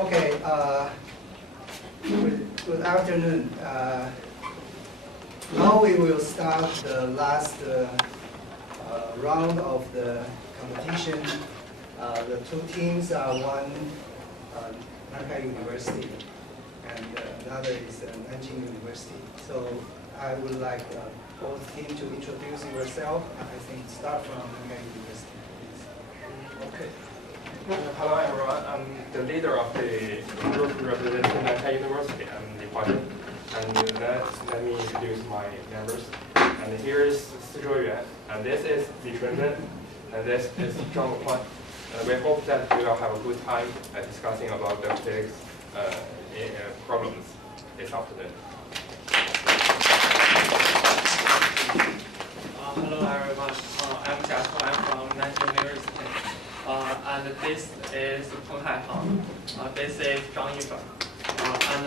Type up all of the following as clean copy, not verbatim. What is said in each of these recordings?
Okay, good afternoon. Now we will start the last round of the competition. The two teams are one Nankai University and another is Nanjing University. So I would like both teams to introduce yourself. I think start from Nankai University, please. Okay. Hello everyone, I'm the leader of the group representing Nankai University. I'm the partner. And let me introduce my members. And here is Si Zhuoyuan, and this is Li Chunzhen, and this is Zhang Huan. We hope that we will have a good time discussing about the physics problems this afternoon. Hello everyone, I'm Jia Tong, I'm from Nanjing University. And this is Peng Haihang. This is Zhang Yifeng. And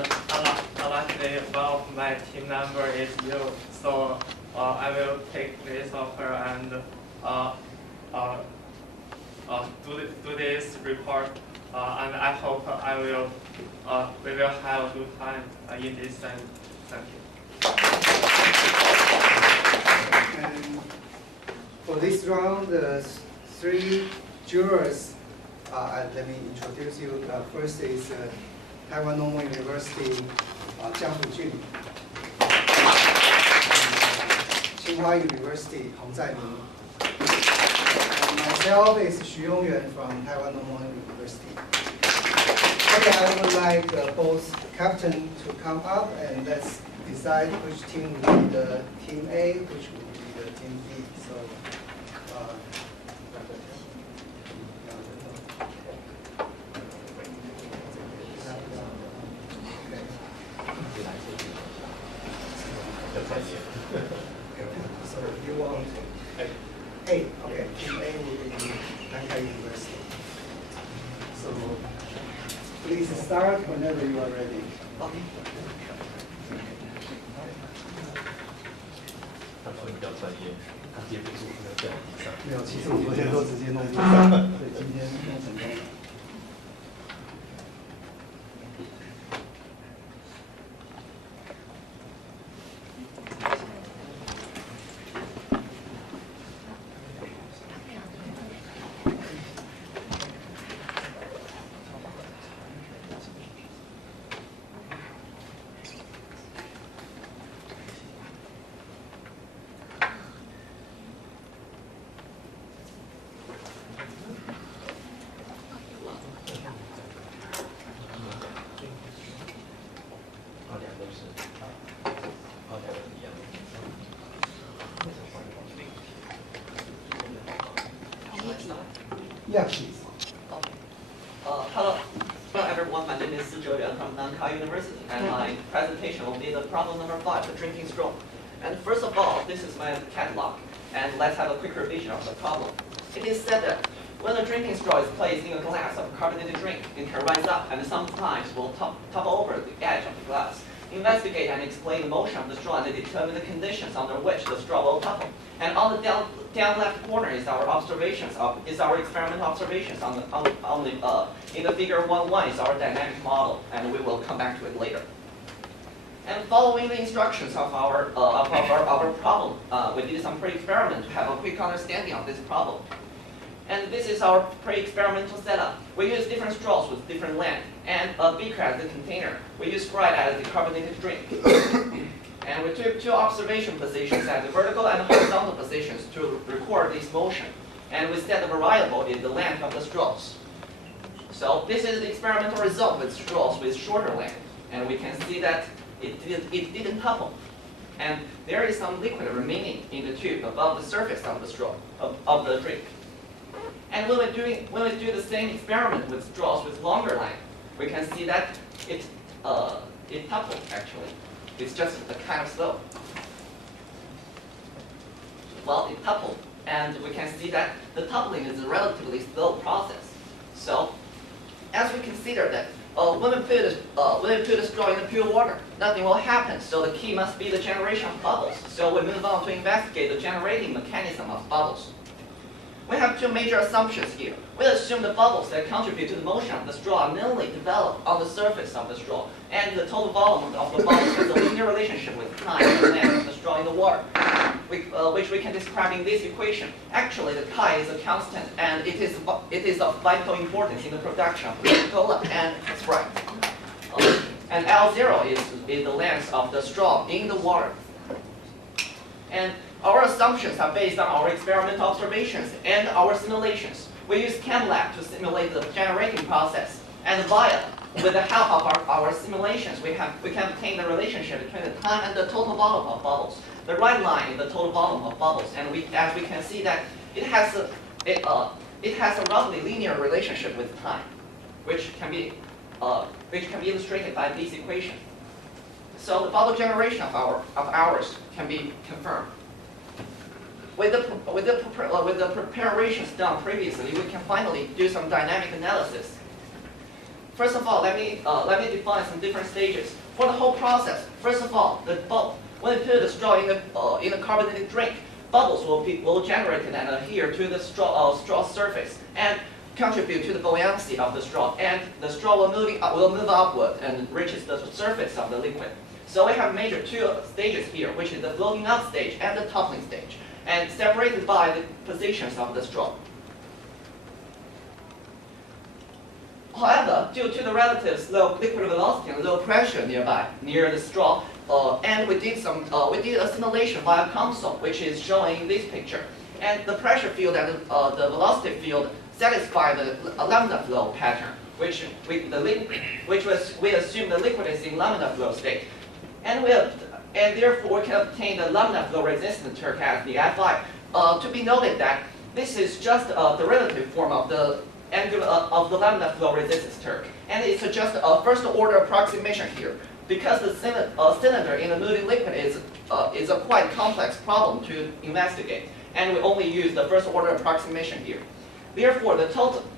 unluckily, one of my team member is you, so I will take this offer and do this report. And I hope we will have a good time in this session. Thank you. And for this round, the three jurors, let me introduce you. First is Taiwan Normal University, Jiang Hujun. Tsinghua University, Hong Zaiming. And myself is Xu Yongyuan from Taiwan Normal University. Okay, I would like both captains to come up and let's decide which team will be the team A, which will be the team B. So, so you want A? Okay, team A will be Nankai University. So please start whenever you are ready. Okay. 他说你比较专业，他接不住，没有在地上。没有，其实我昨天都直接弄地上，所以今天弄成功了。Yeah, please. Hello everyone, my name is Si Zhuoyuan from Nankai University, and my presentation will be the problem number 5, the drinking straw. And first of all, this is my catalog, and let's have a quick revision of the problem. It is said that when a drinking straw is placed in a glass of carbonated drink, it can rise up and sometimes will topple over the edge of the glass. Investigate and explain the motion of the straw and determine the conditions under which the straw will topple. And on the down left corner is our observations our experimental observations in the figure 1.1 is our dynamic model, and we will come back to it later. And following the instructions of our problem, we did some pre-experiment to have a quick understanding of this problem. And this is our pre-experimental setup. We use different straws with different length, and a beaker as the container. We use Sprite as the carbonated drink. And we took 2 observation positions at the vertical and horizontal positions to record this motion. And we set the variable in the length of the straws. So this is the experimental result with straws with shorter length. And we can see that it didn't topple. And there is some liquid remaining in the tube above the surface of the straw, of the drink. And when we do the same experiment with straws with longer length, we can see that it toppled actually. It's just a kind of slow. Well, it toppled, and we can see that the toppling is a relatively slow process. So, as we consider that when we put a straw in the pure water, nothing will happen. So the key must be the generation of bubbles. So we move on to investigate the generating mechanism of bubbles. we have two major assumptions here. We assume the bubbles that contribute to the motion of the straw are mainly developed on the surface of the straw, and the total volume of the bubbles has a linear relationship with time and the length of the straw in the water, which we can describe in this equation. Actually, the chi is a constant, and it is of vital importance in the production of Coca-Cola and Sprite. And L0 is the length of the straw in the water. And our assumptions are based on our experimental observations and our simulations. We use ChemLab to simulate the generating process, and with the help of our simulations, we can obtain the relationship between the time and the total volume of bubbles. The right line is the total volume of bubbles, and as we can see that it has a roughly linear relationship with time, which can be illustrated by this equation. So the bubble generation of ours can be confirmed. With the preparations done previously, we can finally do some dynamic analysis. First of all, let me define some different stages for the whole process. First of all, when we put the straw in a carbonated drink, bubbles will generate and adhere to the straw surface and contribute to the buoyancy of the straw, and the straw will move upward and reaches the surface of the liquid. So we have major two stages here, which is the floating up stage and the toppling stage, and separated by the positions of the straw. However, due to the relative low liquid velocity and low pressure near the straw, and we did a simulation via console, which is shown in this picture. And the pressure field and the velocity field satisfy the laminar flow pattern, which we assume the liquid is in laminar flow state, and therefore we can obtain the laminar flow resistance torque as the Fi. To be noted that this is just a derivative form of the laminar flow resistance torque, and it's just a first order approximation here, because the cylinder in a moving liquid is a quite complex problem to investigate, and we only use the first order approximation here. Therefore,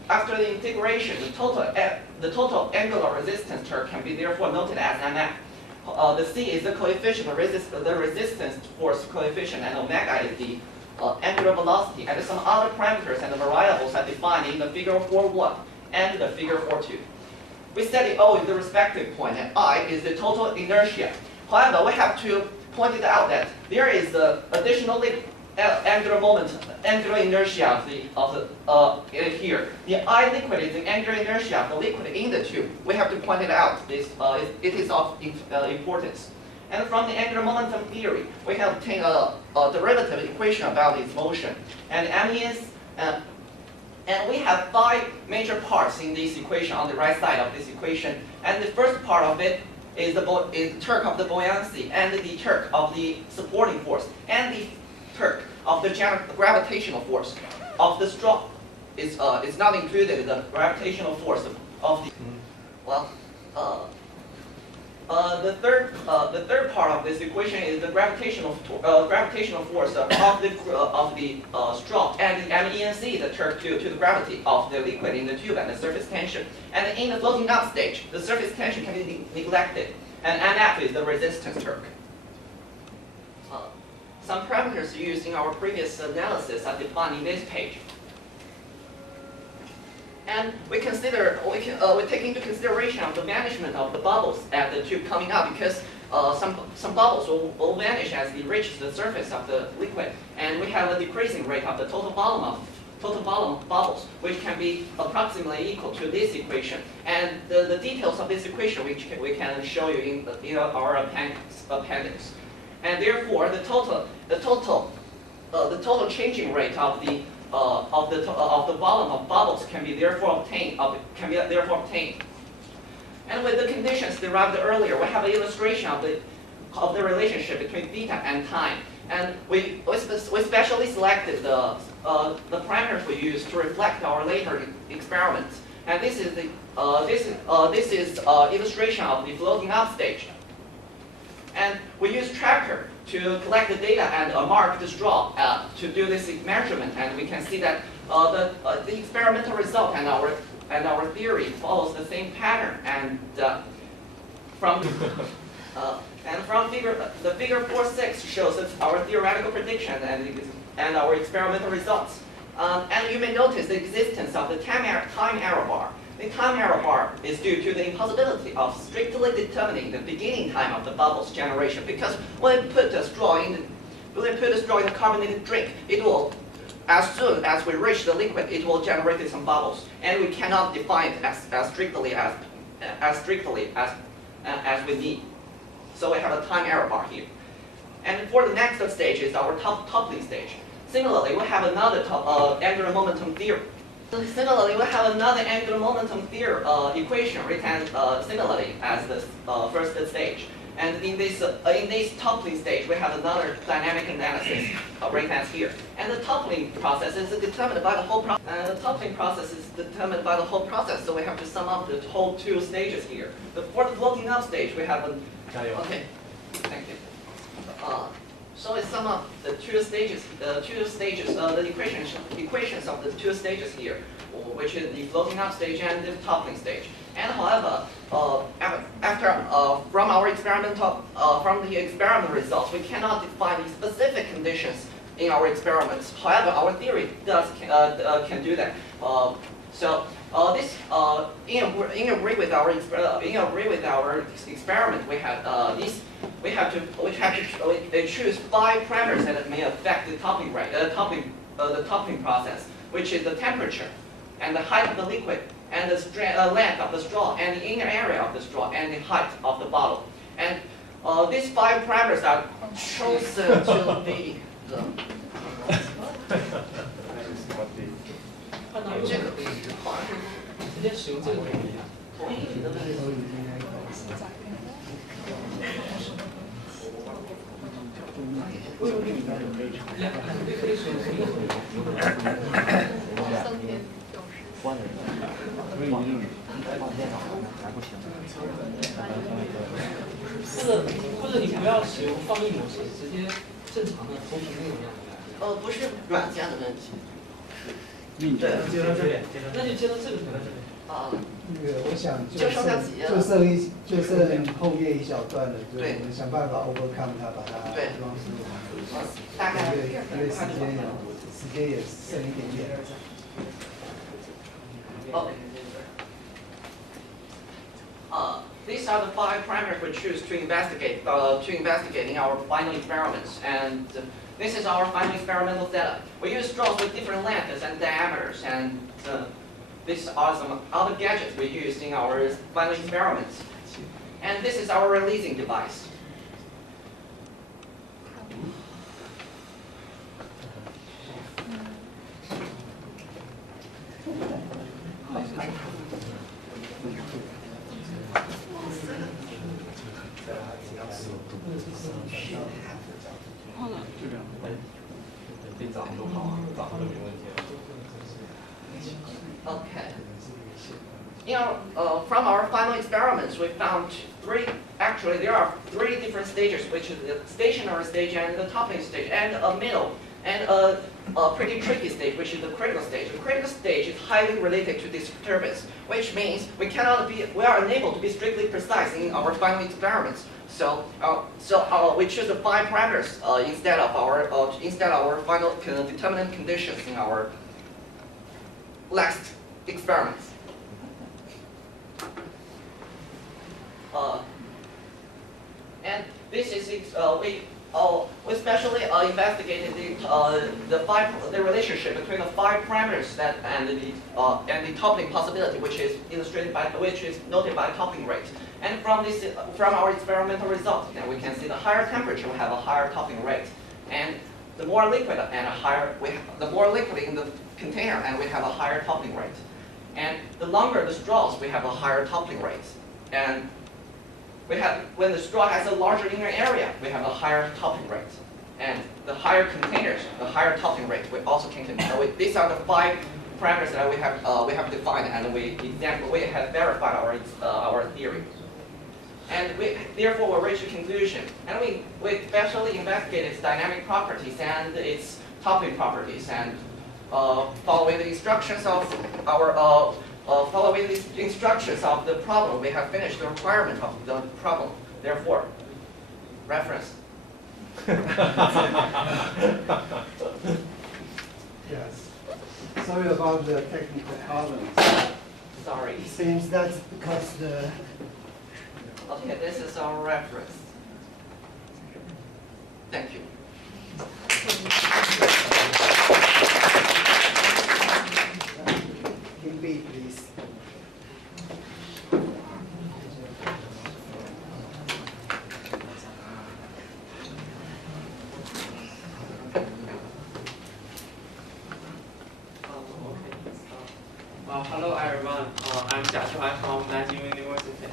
after the integration, the total angular resistance torque can be therefore noted as Mf. The C is the coefficient, the resistance force coefficient, and omega is the angular velocity, and some other parameters and variables are defined in the figure 4.1 and the figure 4.2. We study O is the respective point, and I is the total inertia. However, we have to point it out that there is the additional angular moment, angular inertia here. The I liquid is the angular inertia of the liquid in the tube. We have to point it out. It is of importance. And from the angular momentum theory, we can obtain a derivative equation about its motion. And and we have 5 major parts in this equation on the right side of this equation. And the first part of it is the torque of the buoyancy, and the torque of the supporting force, and the torque of the gravitational force of the straw. It's not included in the gravitational force of the the third part of this equation is the gravitational force of the straw, and the MENC, the torque to the gravity of the liquid in the tube, and the surface tension. And in the floating up stage, the surface tension can be neglected, and NF is the resistance torque. Some parameters used in our previous analysis are defined in this page. And we take into consideration of the management of the bubbles at the tube coming up, because some bubbles will vanish as they reach the surface of the liquid, and we have a decreasing rate of the total volume of bubbles, which can be approximately equal to this equation. And the details of this equation which we can show you in our appendix. And therefore, the total changing rate of the volume of bubbles can be therefore obtained. And with the conditions derived earlier, we have an illustration of the relationship between theta and time. And we specially selected the parameters we use to reflect our later experiments. And this is illustration of the floating up stage. And we use tracker to collect the data and mark the straw to do this measurement. And we can see that the experimental result and our theory follows the same pattern. And from the figure 4.6 shows our theoretical prediction and our experimental results. And you may notice the existence of the time error bar. The time error bar is due to the impossibility of strictly determining the beginning time of the bubbles generation, because when we put a straw in the carbonated drink, it will, as soon as we reach the liquid, it will generate some bubbles, and we cannot define it as strictly as we need. So we have a time error bar here. And for the next stage is our toppling stage. Similarly, we have another angular momentum theory. Similarly, we have another angular momentum theory equation written similarly as the first stage. And in this toppling stage, we have another dynamic analysis written as here. And the toppling process is determined by the whole process. And the toppling process is determined by the whole process. So we have to sum up the whole two stages here. For the floating up stage, we have an okay. Thank you. So we sum up the two stages, the equations of the two stages here, which is the floating up stage and the toppling stage. And however, from the experiment results, we cannot define the specific conditions in our experiments. However, our theory can do that. In agree with our experiment, we have to choose 5 parameters that may affect the toppling rate, the toppling process, which is the temperature, and the height of the liquid, and the length of the straw, and the inner area of the straw, and the height of the bottle. And these 5 parameters are chosen to be the. 这个好像是直接使用这个同一个的问题。或者你不要使用放映模式，直接正常的投屏那种样子。不是软件的问题。对，接到这边，那就接到这个图。那个我想就剩后面一小段的，就是我们想办法 overcome 它，把它装饰完。大概因为时间也剩一点点。These are the 5 parameters we choose to investigate in our final experiments, and this is our final experimental setup. We use straws with different lengths and diameters, and these are some other gadgets we use in our final experiments. And this is our releasing device. Okay. From our final experiments, we found actually there are 3 different stages, which is the stationary stage and the toppling stage, and a middle, and a pretty tricky stage, which is the critical stage. The critical stage is highly related to disturbance, which means we are unable to be strictly precise in our final experiments. So we choose the 5 parameters instead of our final determinant conditions in our last experiments. And this is we especially investigated the relationship between the 5 parameters and the toppling possibility, which is noted by toppling rate. And from our experimental results, we can see the higher temperature we have a higher toppling rate, and the more liquid the more liquid in the container, and we have a higher toppling rate. And the longer the straws, we have a higher toppling rate. And when the straw has a larger inner area, we have a higher toppling rate. And the higher containers, the higher toppling rate, we also can control. These are the 5 parameters that we have defined, and we have verified our theory. And therefore we reached a conclusion. And we especially investigated its dynamic properties and its toppling properties, and following the instructions of the problem, we have finished the requirement of the problem. Therefore, reference. Yes. Sorry about the technical problems. Sorry. It seems that's because the Okay, this is our reference. Thank you. Can be, please. Hello everyone, I'm Jia Chuan from Nanjing University.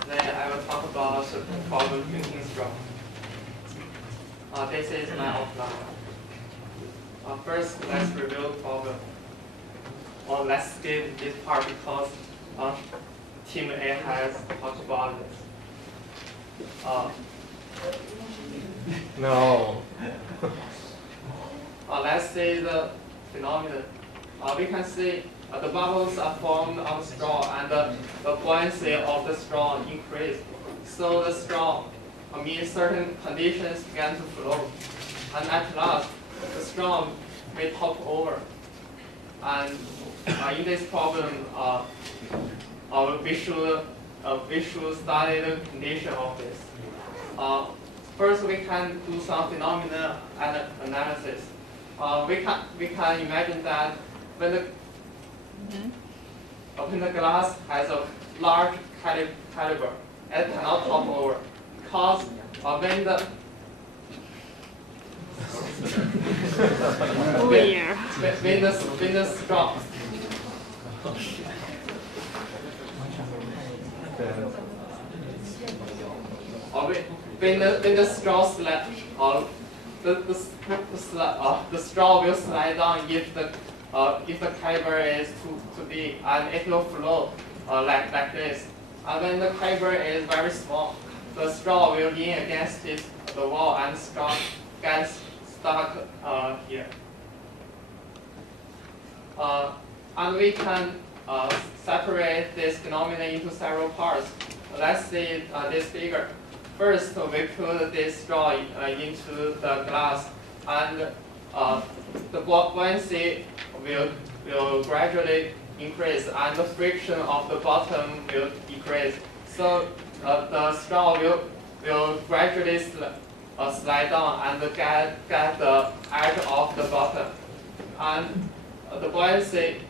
Today I will talk about the problem drinking straw. This is my outline. First, let's review the problem. Let's skip this part because Team A has talked about this. No. Let's see the phenomenon. We can see the bubbles are formed on the straw and the buoyancy of the straw increase. So the straw means certain conditions began to flow. And at last, the straw may top over. And in this problem, we should study the condition of this. First, we can do some phenomena analysis. We can imagine that when the glass has a large caliber, it cannot top over because when the straw when the straw slide, the straw will slide down if the caliber is too big, and it will flow like this. And when the caliber is very small, the straw will lean against the wall and straw gets stuck here. And we can separate this phenomenon into several parts. Let's see this figure. First, we put this straw into the glass, and the buoyancy will gradually increase, and the friction of the bottom will decrease. So the straw will gradually slide down and get the edge of the bottom, and the buoyancy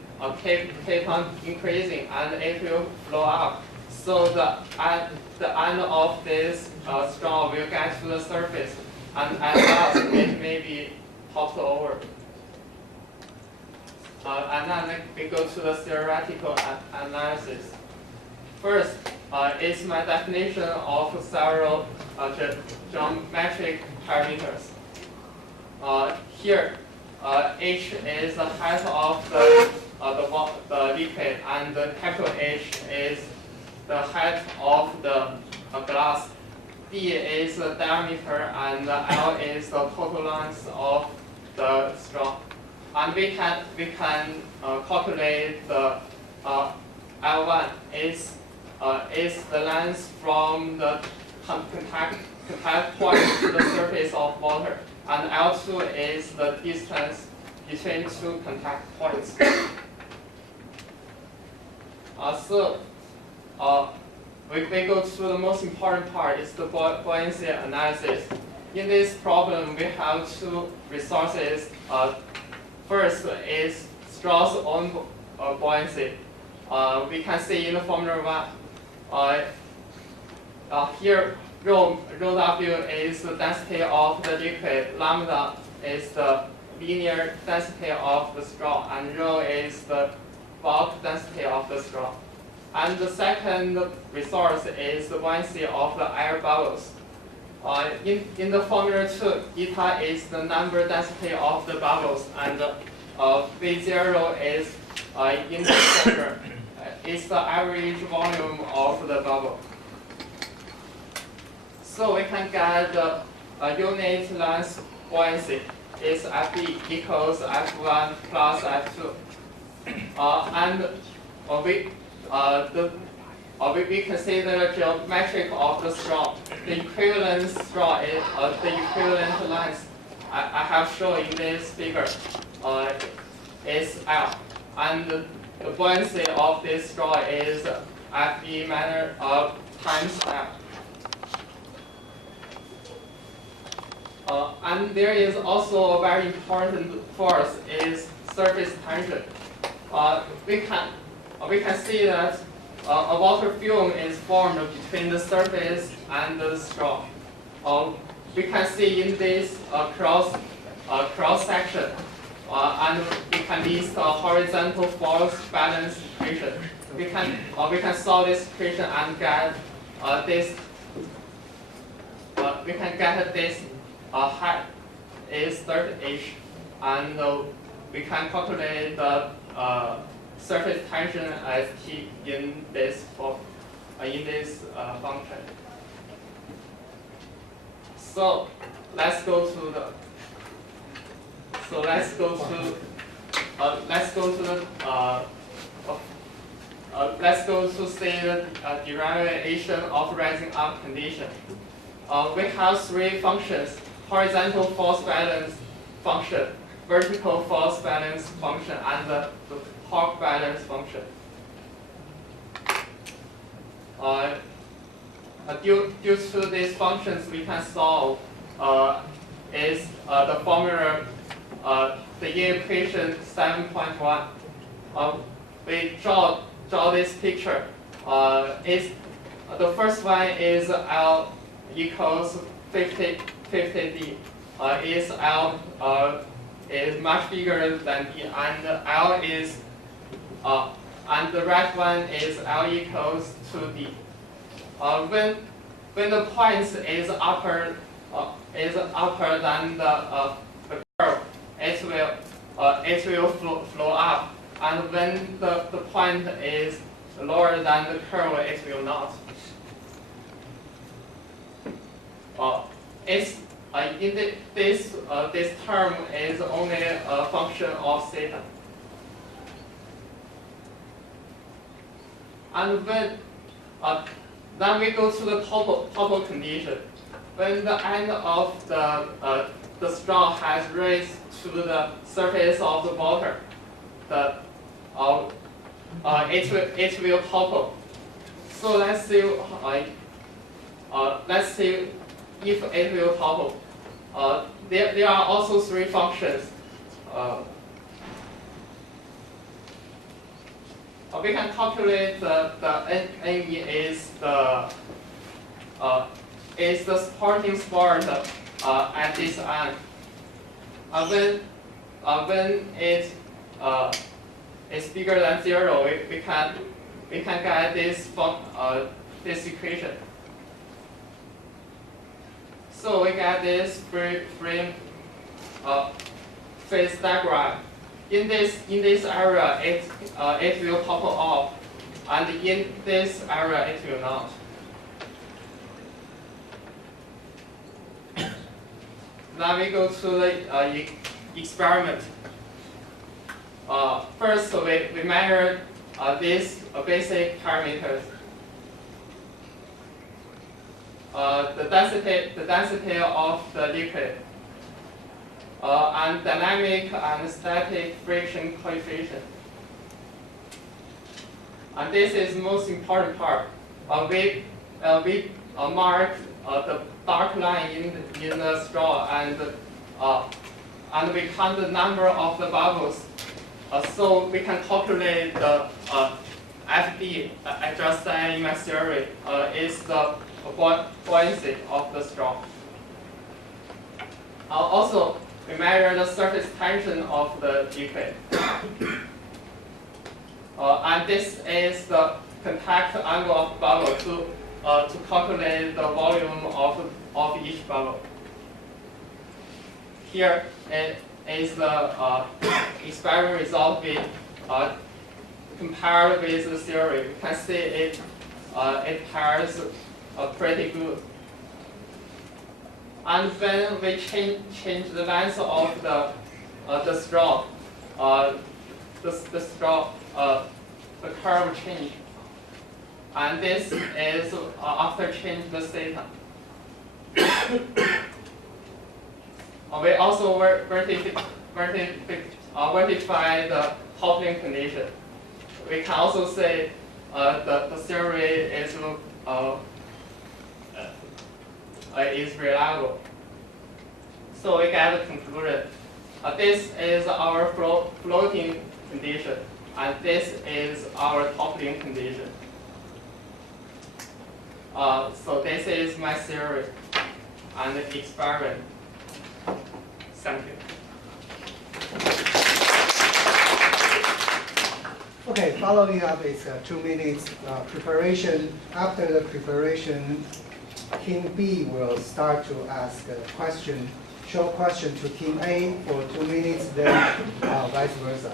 keep on increasing, and it will flow up. So the end of this straw will get to the surface, and at last it may be topped over. And then we go to the theoretical analysis. First, is my definition of several geometric parameters. Here, H is the height of the liquid, and the capital H is the height of the glass. D is the diameter, and L is the total length of the straw. And we can calculate the L1 is the length from the contact point to the surface of water, and L2 is the distance between two contact points. We go to the most important part, is the buoyancy analysis. In this problem, we have two resources. First is straw's own buoyancy. We can see in the formula 1. Here, rho W is the density of the liquid, lambda is the linear density of the straw, and rho is the bulk density of the straw. And the second resource is the buoyancy of the air bubbles. In the formula 2, eta is the number density of the bubbles, and V0 is in the center. It's the average volume of the bubble. So we can get the unit length buoyancy is Fb equals F1 plus F2. And we consider the geometric of the straw. The equivalent straw is the equivalent length I have shown in this figure. is L, and the buoyancy of this straw is Fe minor times L. And there is also a very important force is surface tension. We can see that a water film is formed between the surface and the straw. We can see in this cross section, and we can list a horizontal force balance equation. We can solve this equation and get this. We can get this height is 30h, and we can calculate the surface tension as T in this function. So let's go to say the derivation of rising up condition. We have three functions: horizontal force balance function, vertical force balance function, and the torque balance function. Due to these functions, we can solve is the formula, the equation 7.1. We draw this picture. Is the first one is L equals 50 D. Is L is much bigger than D, and L is and the right one is L equals 2D. When the point is upper than the curve, it will flow up, and when the point is lower than the curve, it will not. This term is only a function of theta. And when then we go to the total condition. When the end of the straw has raised to the surface of the water, it will topple. So let's see if it will topple. There are also three functions. We can calculate the NE is the supporting support at this end. When it is bigger than 0, we can get this equation. So we get this frame phase diagram. In this area, it will topple off, and in this area, it will not. Now we go to the experiment. First, we measure these basic parameters. The density of the liquid, and dynamic and static friction coefficient. And this is the most important part. We mark the dark line in the straw, and we count the number of the bubbles, so we can calculate the FB. I just said in my theory is the buoyancy of the straw. Also, we measure the surface tension of the liquid. And this is the contact angle of the bubble to calculate the volume of each bubble. Here is the experiment result we compared with the theory. You can see it pairs pretty good. And when we change the length of the straw, the curve change. And this is after change the theta. We also verify the toppling condition. We can also say the theory is reliable. So we get the conclusion. This is our floating condition, and this is our toppling condition. So this is my theory and experiment. Thank you. Okay, following up is 2 minutes preparation. After the preparation, Team B will start to ask a question, short question to Team A for 2 minutes, then vice versa.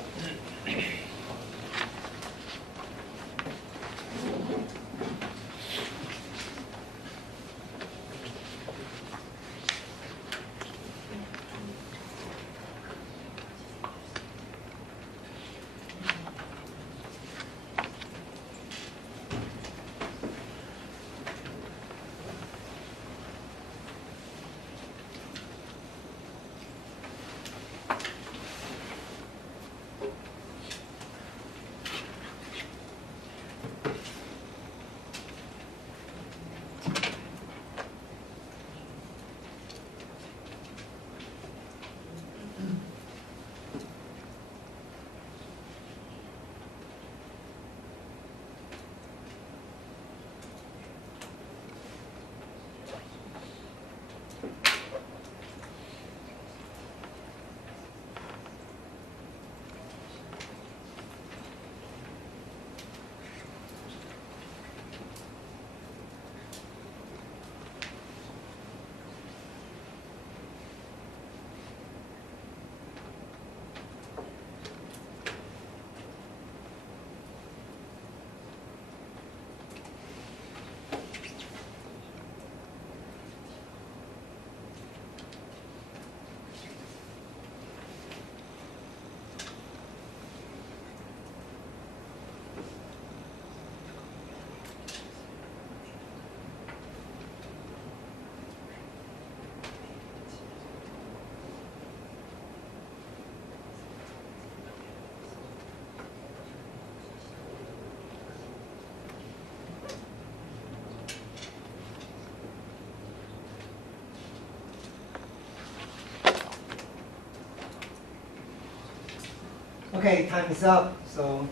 Okay, time is up. So,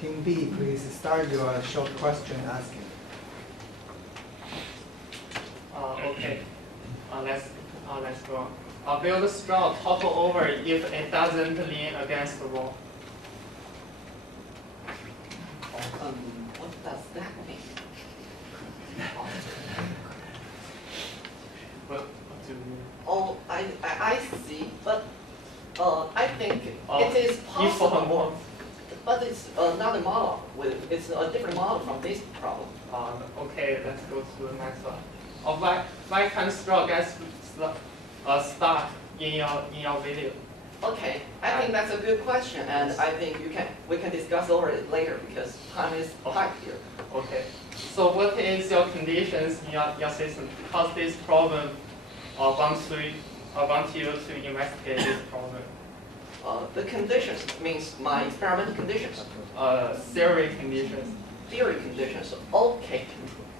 Team B, please start your short question asking. Okay. Let's go. Will the straw topple over if it doesn't lean against the wall? What does that mean? What do you mean? Oh, I see, but I think it is If possible, but it's another model. It's a different model from this problem. Okay, let's go to the next one. Why can't straw get stuck in your video? Okay, I think that's a good question, and I think we can discuss over it later because time is tight here. Okay. So what is your conditions in your system? Because this problem, I want you to investigate this problem. The conditions means my experimental conditions. Theory conditions. Theory conditions. Okay.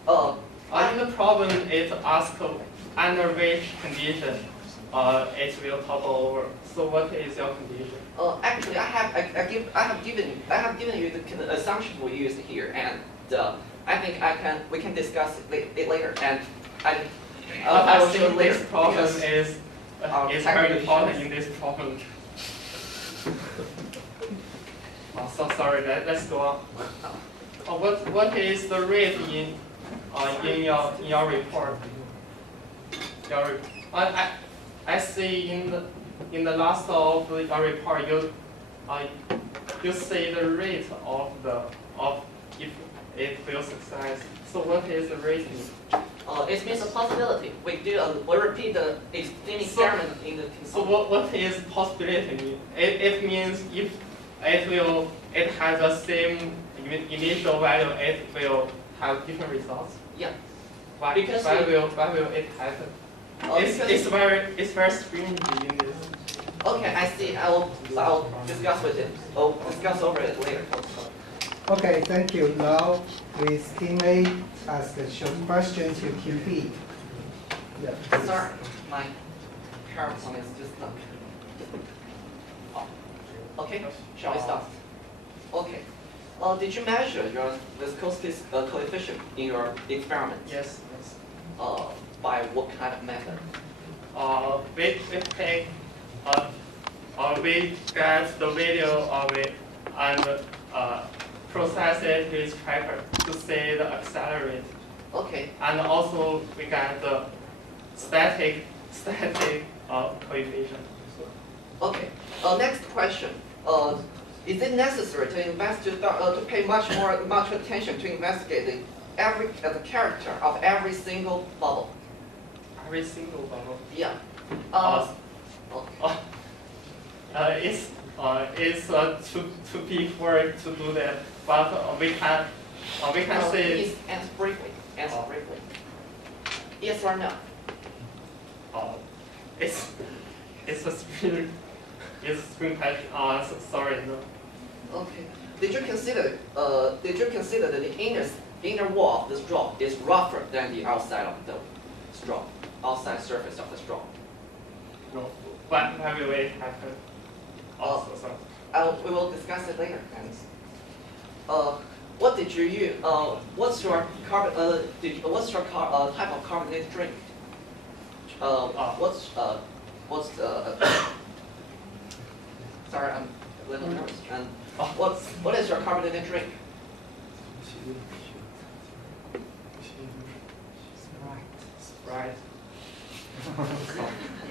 In the problem, it asks under which condition it will topple over. So what is your condition? Actually, I have given you the assumption we used here, and I think we can discuss it later. And I will show think later. this problem because is very important in this problem. So sorry. Let's go on. What is the rate in your report? I see in the last of your report you say the rate of if it will success. So what is the rate? It means a possibility. We repeat the same experiment in the So what is possibility mean? It means if it has the same initial value, it will have different results. Yeah. Why will it happen? It's very strange in this. Okay, I see. I'll discuss with it. I'll discuss over it later. Okay, thank you. Now, please teammate ask a short question to Team B. Yeah. Sorry, my PowerPoint is just stuck. Oh, okay, shall we start? Okay. Did you measure your viscosity coefficient in your experiment? Yes. By what kind of method? We take we get the video of it and process it with tracker to see the accelerate. Okay. And also we get the static coefficient. Okay. Next question. Is it necessary to pay much attention to investigating the character of every single bubble? Every single bubble. Yeah. Okay. It's too big work to do that, but we can say. Please answer briefly. Yes or no? It's a screen. It's screen question. Sorry, no. Okay. Did you consider that the inner wall of the straw is rougher than the outside of the straw, outside surface of the straw? No. But we wait happen. Also, so. We will discuss it later. And what did you use? What's your type of carbonated drink? Sorry, I'm a little nervous. And what is your carbonated drink? Right.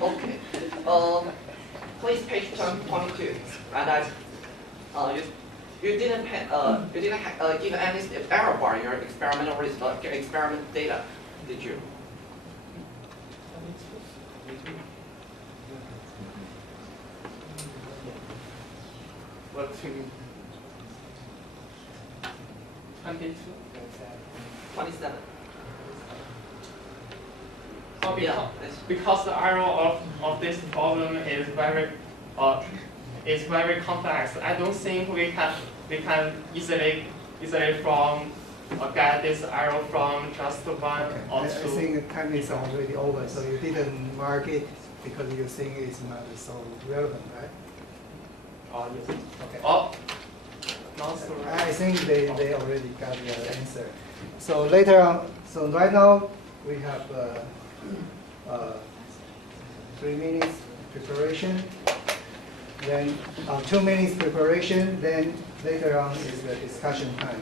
Okay. Please page 22. And you didn't give any error bar in your experiment data, did you? What to 22? 27. Because the error of this problem is very complex. I don't think we can easily from get this error from just one or I two. think the time is already over, so you didn't mark it because you think it's not so relevant, right? Yes. Okay. Not so I think they already got the answer. So later on, so right now we have 3 minutes preparation, then 2 minutes preparation, then later on is the discussion time.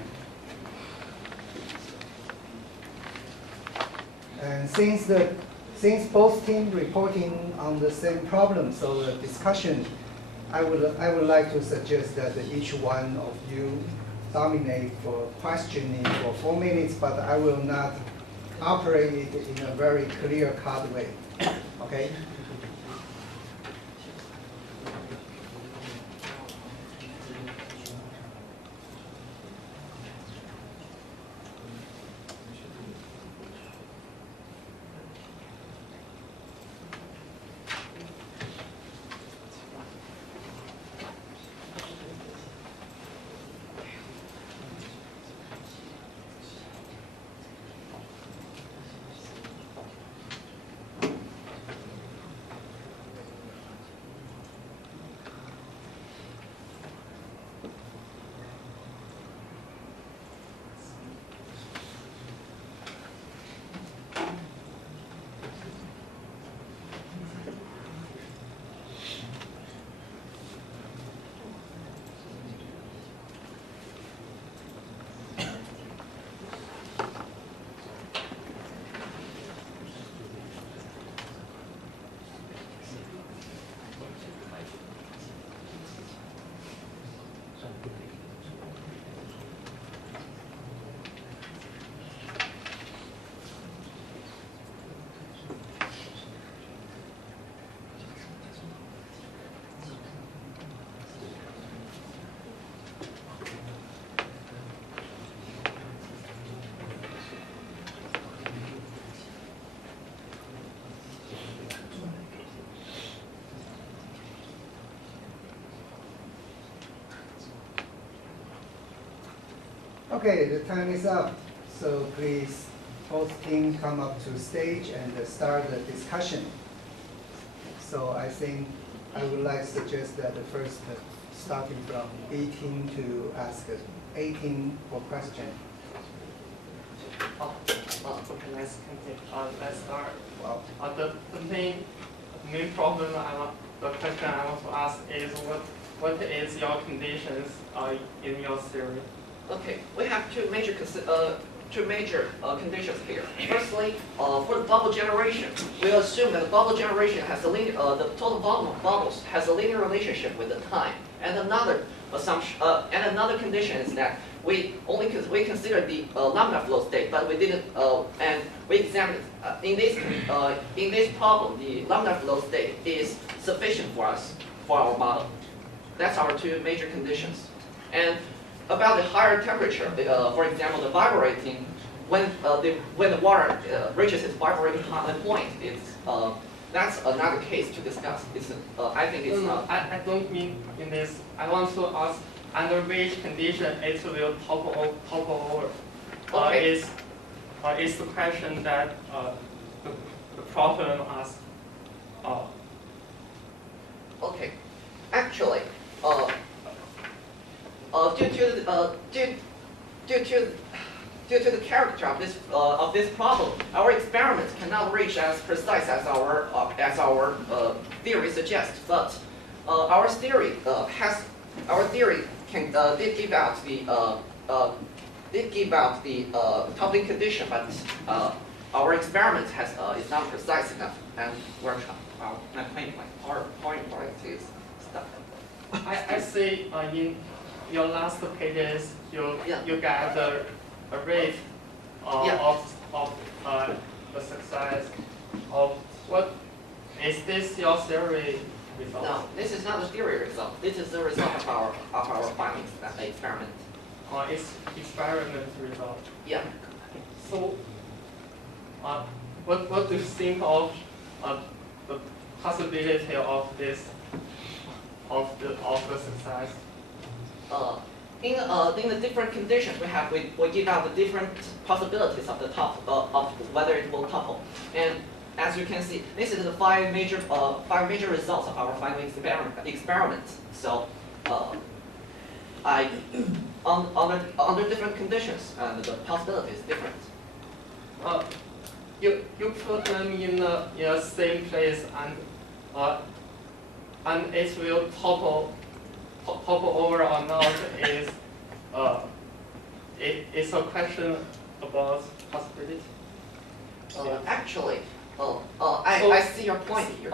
And since both teams reporting on the same problem, so the discussion, I would like to suggest that each one of you dominate for questioning for 4 minutes, but I will not operate it in a very clear-cut way. Okay? Okay, the time is up. So please, both teams come up to stage and start the discussion. So I think I would like to suggest that the first, starting from 18 to ask 18 for question. Okay, let's continue. Let's start. Wow. The main problem the question I want to ask is what is your conditions in your theory? Okay, we have two major conditions here. Firstly, for the bubble generation, we assume that the bubble generation has a linear, the total volume of bubbles has a linear relationship with the time. And another assumption, and another condition is that we consider the lambda flow state, but we didn't, and we examined in this problem, the lambda flow state is sufficient for us for our model. That's our two major conditions. And about the higher temperature, for example, the vibrating, when the water reaches its vibrating point, that's another case to discuss. I think it's not. I don't mean in this. I want to ask under which condition it will topple over. Okay. Is the question that the problem asks? Okay, actually, due to the character of this problem, our experiments cannot reach as precise as our theory suggests. But our theory did give out the toppling condition, but our experiment is not precise enough, and my point is stuck. I see in your last pages you get a rate of the success of what is this your theory result? No, this is not the theory result. This is the result of our findings experiment. It's experiment result. Yeah. So, what do you think of the possibility of this of the success? In the different conditions we give out the different possibilities of the of whether it will topple. And as you can see, this is the five major results of our final experiment. So under different conditions, the possibility is different. You put them in the same place and it will topple over or not is a question about possibility. Actually, I see your point here.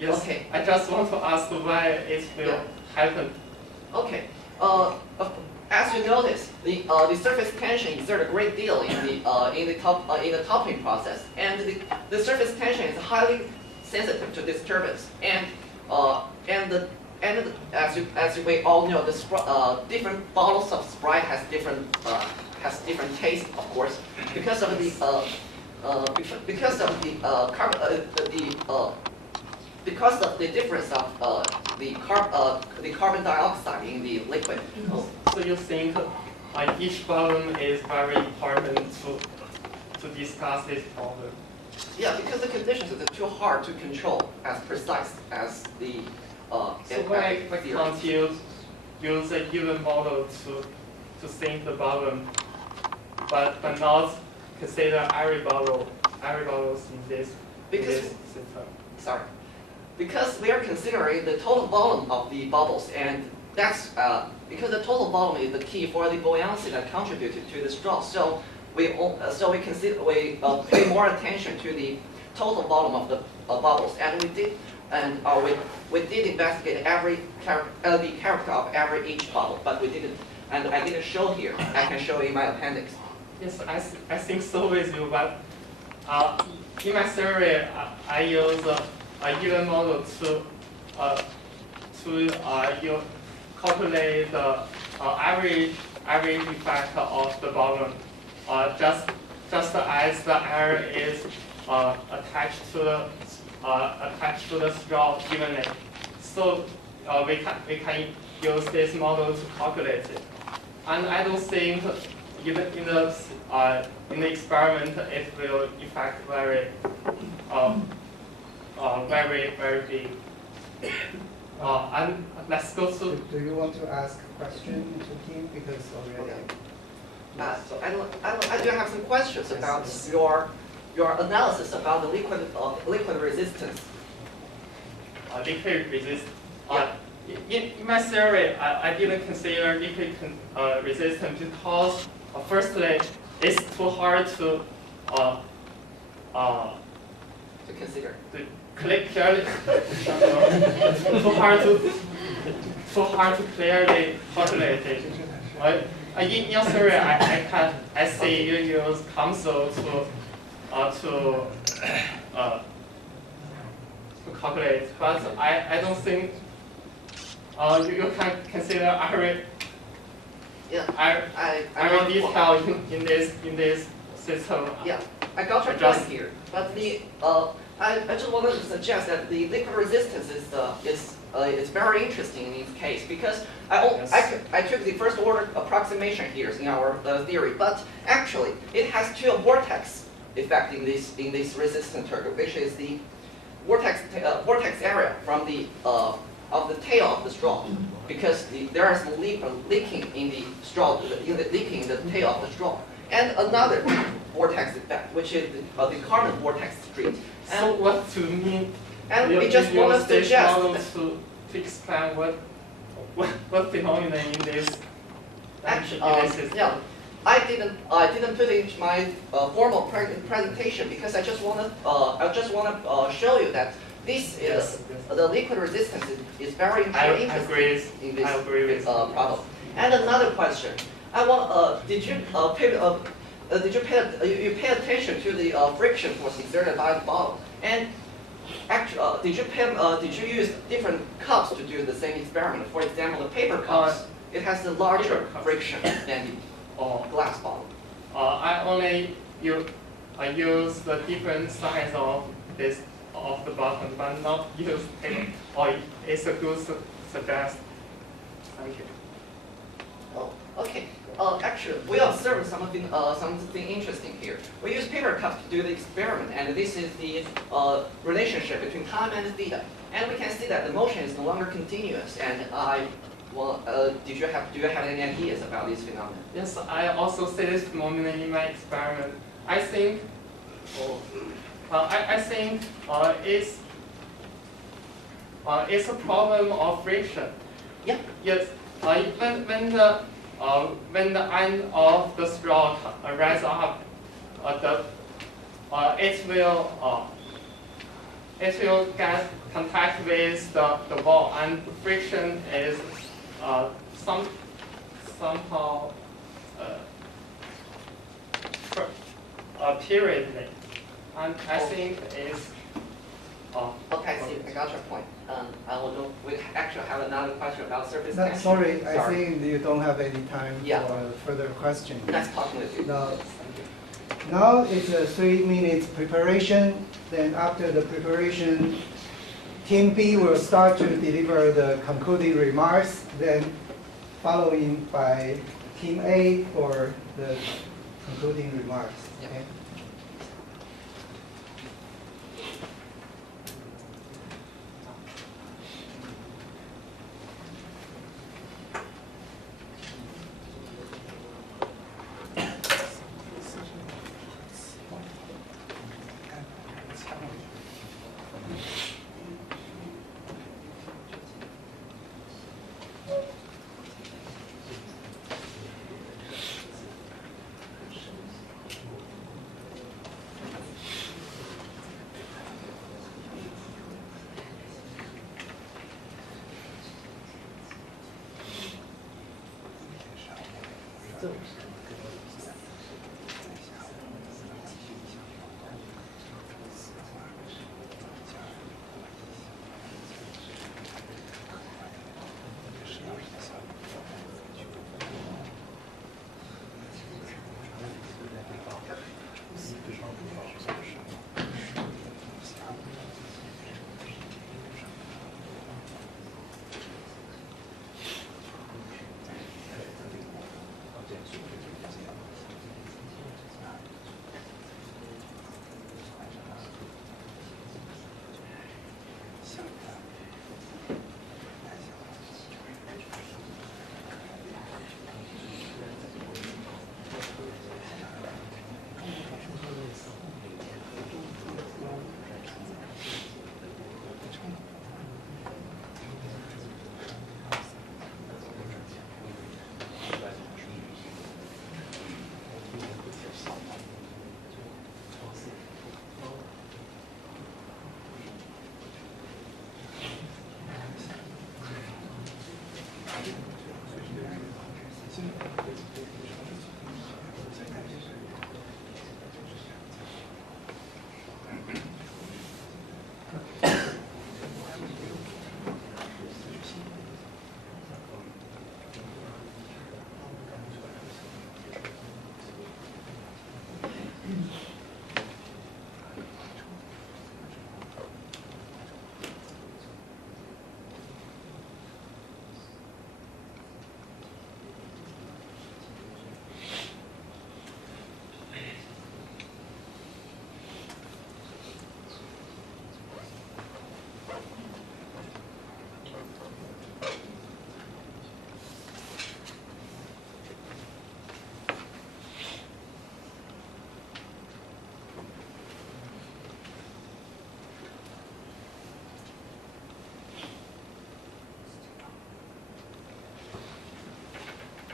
Yes. Okay. I just want to ask why it will happen. Okay. As you notice, the surface tension exerts a great deal in the toppling process, and the surface tension is highly sensitive to disturbance, and as we all know, different bottles of Sprite has different taste, of course, because of the difference of the carbon dioxide in the liquid. So you think each problem is very important to discuss this problem? Yeah, because the conditions are too hard to control as precise as the so why can't you use a given model to think the problem, but not consider every bottles in this system? Sorry. Because we are considering the total volume of the bubbles, and that's because the total volume is the key for the buoyancy that contributed to the straw. So we pay more attention to the total volume of the bubbles, and we did investigate the character of each bubble, but we didn't, and I didn't show here. I can show in my appendix. Yes, I think so with you, but in my theory, I use a given model to calculate the average effect of the volume, just as the air is attached to the straw evenly. So we can use this model to calculate it. And I don't think in the experiment, it will affect very big. And let's go to. Do you want to ask a question to Kim? Because already. So I do have some questions about your analysis about the liquid resistance. Liquid resistance. Yeah. In my theory, I didn't consider liquid resistance because firstly, it's too hard to Consider. to clearly too hard to clearly calculate it. In theory, I see you use console to calculate, but I don't think you can consider every detail in this system. Yeah, I got your point here. But I just wanted to suggest that the liquid resistance is very interesting in this case because I took the first order approximation here in our theory, but actually it has two vortex effect in this resistance circuit, which is the vortex area from the of the tail of the straw, because there is leaking in the straw, leaking in the tail of the straw, and another vortex effect, which is the carbon vortex stream. So what to mean? And we just want to suggest to explain what phenomenon in this. Actually, yeah, I didn't put it in my formal presentation because I just want to show you that this is the liquid resistance is very interesting in this problem. And another question, I want did you pay attention to the friction force exerted by the bottle? And actually, did you use different cups to do the same experiment? For example, the paper cups, it has a larger friction than the glass bottle. I use the different size of the bottle, but not use paper. It's a good suggest. Thank you. Oh, okay. Actually, we observed something interesting here. We use paper cups to do the experiment, and this is the relationship between time and theta. And we can see that the motion is no longer continuous. And do you have any ideas about this phenomenon? Yes, I also see this phenomenon in my experiment. I think it's a problem of friction. Yeah. Yes. When the end of the straw rises up, it will get contact with the wall, and friction is somehow periodically, and I think it's. Okay, see, I got your point. We actually have another question about surface No, tension. sorry, I think you don't have any time Yeah. for further questions. Nice talking with you. Now it's a 3 minutes preparation. Then after the preparation, Team B will start to deliver the concluding remarks. Then following by Team A for the concluding remarks. Yeah. Okay?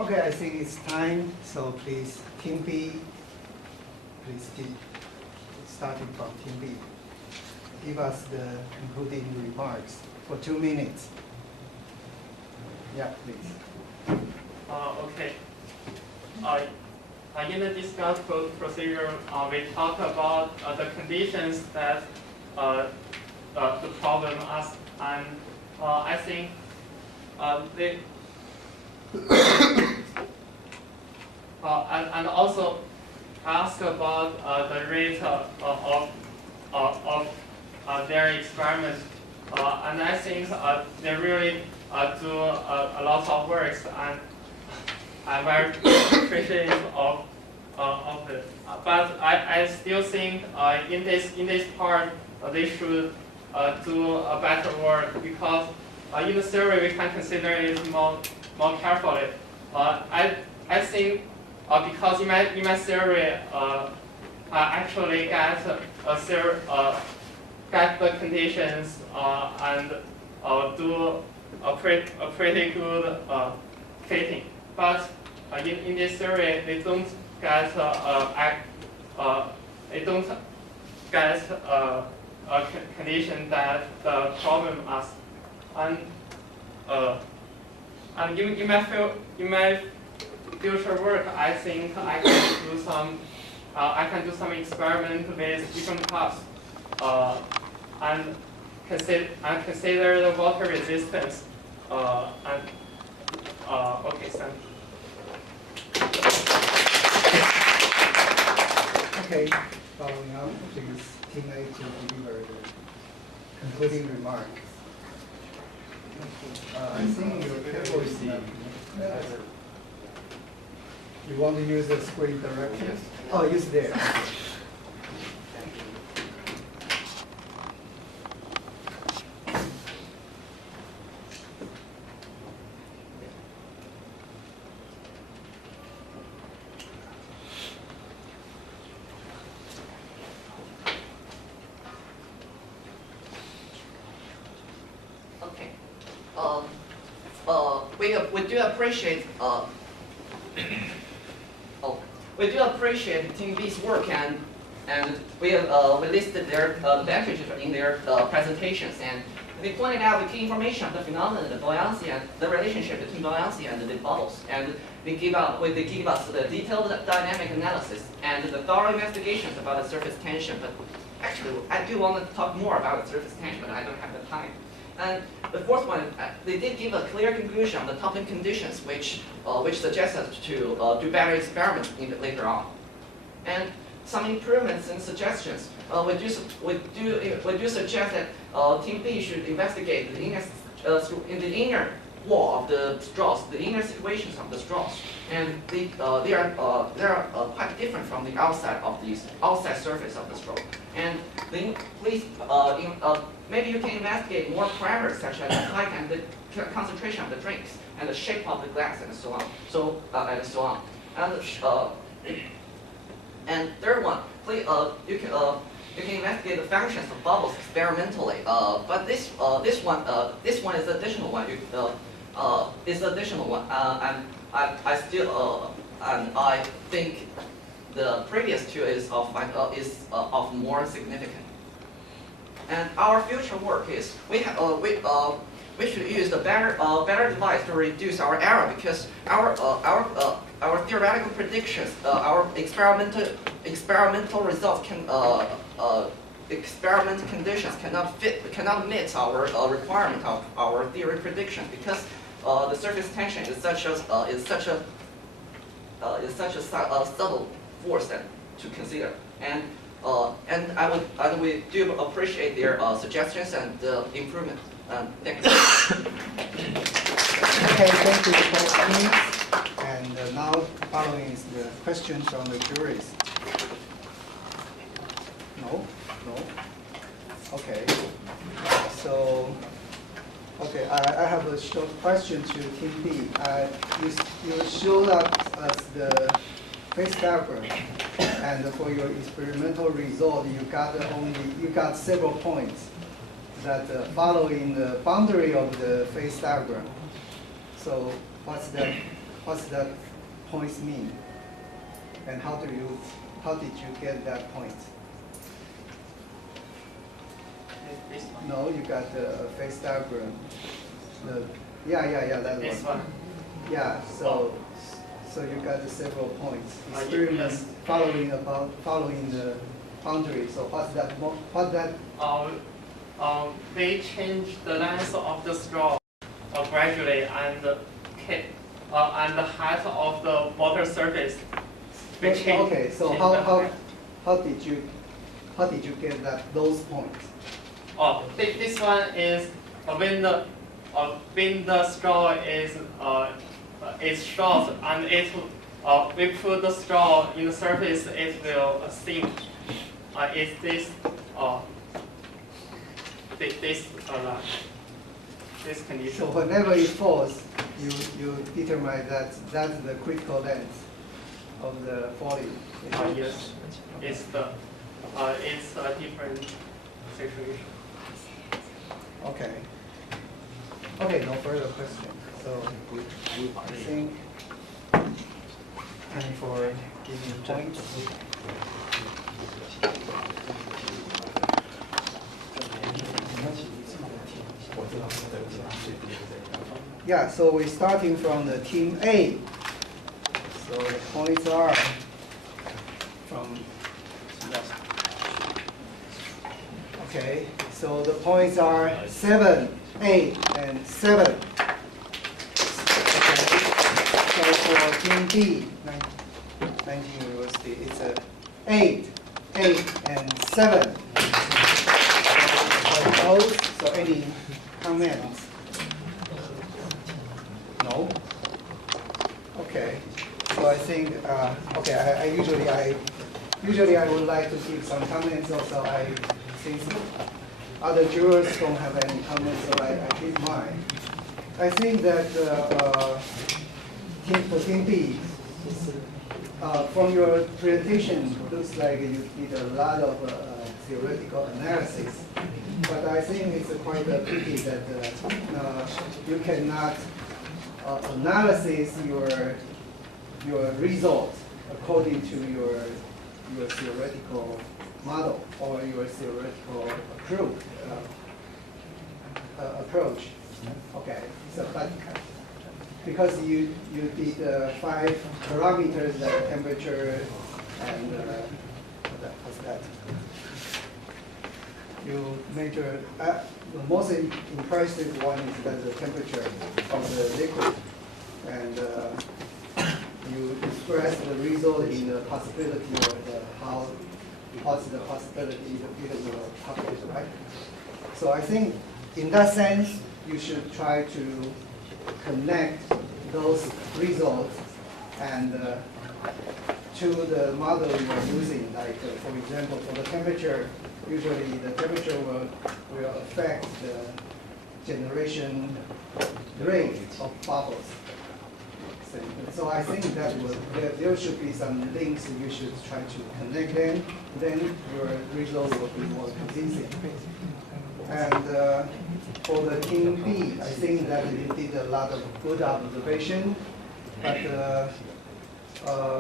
Okay, I think it's time, so please, Team B, please starting from Team B. Give us the concluding remarks for 2 minutes. Yeah, please. Okay. In the discuss procedure, we talk about the conditions that the problem asks, and I think they and also ask about the rate of their experiments, and I think they really do a lot of works, and I'm very appreciative of it. But I still think in this part they should do a better work, because in the theory we can consider it more carefully. I think because in my theory I actually get the conditions and do a pretty good fitting. But in this theory, they don't get a condition that the problem asks. And in my future work, I think I can do some experiment with different cups, and consider the water resistance. Okay, thank you. Okay, following up, please, Team A to deliver the concluding remark. I think your table is not. You want to use the screen directly? Yes. Oh, use there. We do appreciate we do appreciate Team B's work, and we listed their advantages in their presentations, and they pointed out the key information of the phenomenon, the buoyancy, and the relationship between buoyancy and the bubbles, and they give us the detailed dynamic analysis and the thorough investigations about the surface tension. But actually, I do want to talk more about the surface tension, but I don't have the time. And the fourth one, they did give a clear conclusion on the toppling conditions, which suggests us to do better experiments later on. And some improvements and suggestions. We do suggest that Team B should investigate the in the inner wall of the straws, the inner situations of the straws, and they are quite different from the outside surface of the straw. And please, maybe you can investigate more parameters such as the height and the concentration of the drinks, and the shape of the glass, and so on. And third one, please, you can investigate the functions of bubbles experimentally. But this one is additional one. And I think the previous two is of more significance. And our future work is we we should use the better device to reduce our error, because our theoretical predictions, our experimental results experiment conditions cannot meet our requirement of our theory predictions, because the surface tension is such a subtle force to consider. And we do appreciate their suggestions and improvement. Thank you. Okay, thank you both teams. And now following is the questions from the juries. No? No? Okay. So, okay, I have a short question to Team B. You showed us the phase diagram, and for your experimental result, you got several points that following the boundary of the phase diagram. So what's that points mean? And how did you get that point? This one. No, you got the phase diagram. Yeah, that This one. one. Yeah, so you got the several points. Experiment Yes. following the boundary. So what's that? We change the length of the straw gradually, and the height of the water surface. We change. Okay, so change how did you get those points? This one is when the straw is short, and we put the straw in the surface, it will sink. Is this this condition? So whenever it falls, you determine that that's the critical length of the falling. Yes, it's a different situation. Okay. Okay, no further questions. So I think time for giving points. Yeah, so we're starting from the team A. So the points are from okay, so the points are 7, 8, and 7. Okay. So for team B, Nanjing University, it's 8, 8, and 7. So close. So any comments? No? Okay. So I think okay. I usually I would like to give some comments. Also, since other jurors don't have any comments, so I give mine. I think that for Team B, from your presentation, looks like you did a lot of theoretical analysis. But I think it's quite a pity that you cannot analyze your results according to your theoretical model or your theoretical approach. Okay, so but because you did 5 parameters like temperature and what's that? You measure the most impressive one is that the temperature of the liquid, and you express the result in the possibility of what's the possibility it will happen, right? So I think in that sense, you should try to connect those results and to the model you are using. Like for example, for the temperature, usually the temperature will affect the generation rate of bubbles. So I think that there should be some links you should try to connect them. Then your result will be more convincing. And for the team B, I think that you did a lot of good observation. But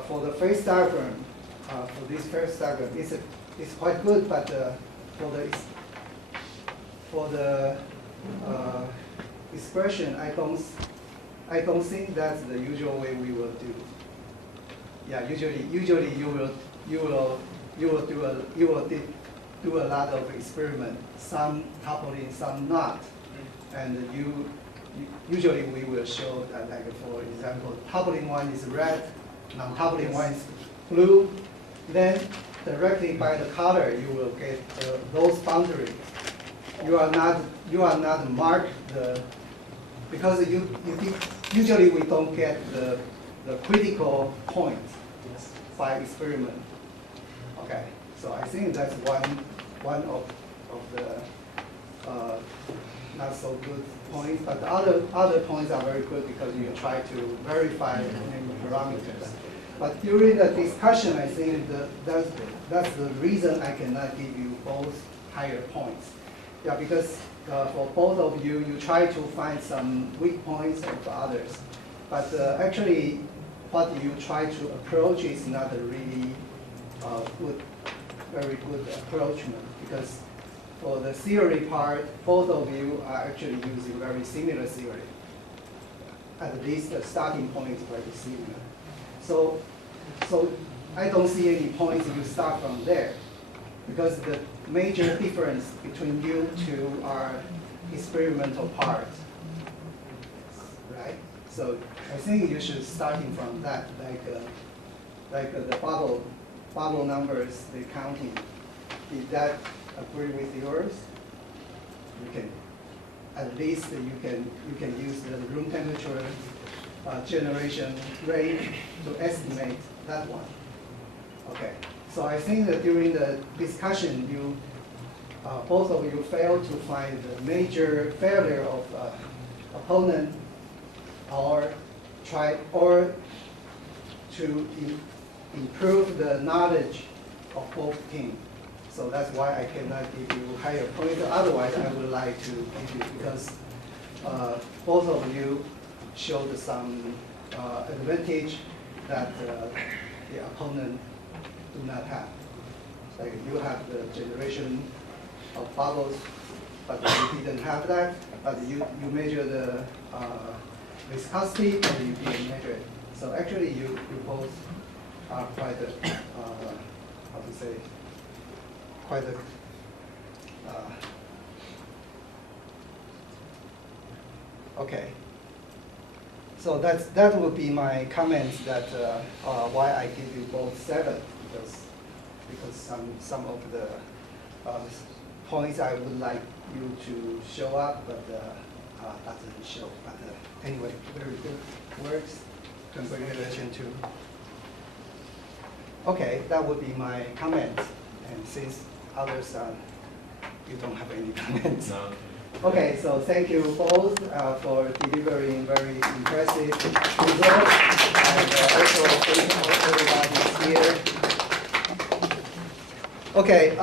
for the phase diagram, for this phase diagram, it's quite good. But for the expression, I don't think that's the usual way we will do. Yeah, usually you will do a lot of experiment, some toppling, some not, and usually we will show that, like for example, toppling one is red, non-toppling one is blue. Then directly by the color you will get those boundaries. You are not mark the, because usually we don't get the critical point by experiment. Okay, so I think that's one of the not so good points, but the other points are very good because you try to verify the parameters. But during the discussion, I think that's the reason I cannot give you both higher points. Yeah, because for both of you, you try to find some weak points of the others. But actually, what you try to approach is not a really very good approachment, because for the theory part, both of you are actually using very similar theory. At least the starting point is very similar. So I don't see any points if you start from there, because the major difference between you two are experimental parts, right? So I think you should starting from that, like the bubble numbers, the counting. Did that agree with yours? You can, at least you can use the room temperature generation rate to estimate that one. Okay, so I think that during the discussion, both of you failed to find the major failure of opponent, or to improve the knowledge of both teams. So that's why I cannot give you higher points. Otherwise, I would like to give you, because both of you showed some advantage that the opponent do not have. Like you have the generation of bubbles, but you didn't have that. But you measure the viscosity, but you didn't measure it. So actually, you both are quite a, how to say, quite a, okay. So that would be my comments that why I give you both 7, because some of the points I would like you to show up, but doesn't show. But anyway, very good works. Congratulations too. Okay, that would be my comments. And since others you don't have any comments. No. Okay, so thank you both for delivering very impressive results, and also thank you everybody here. Okay.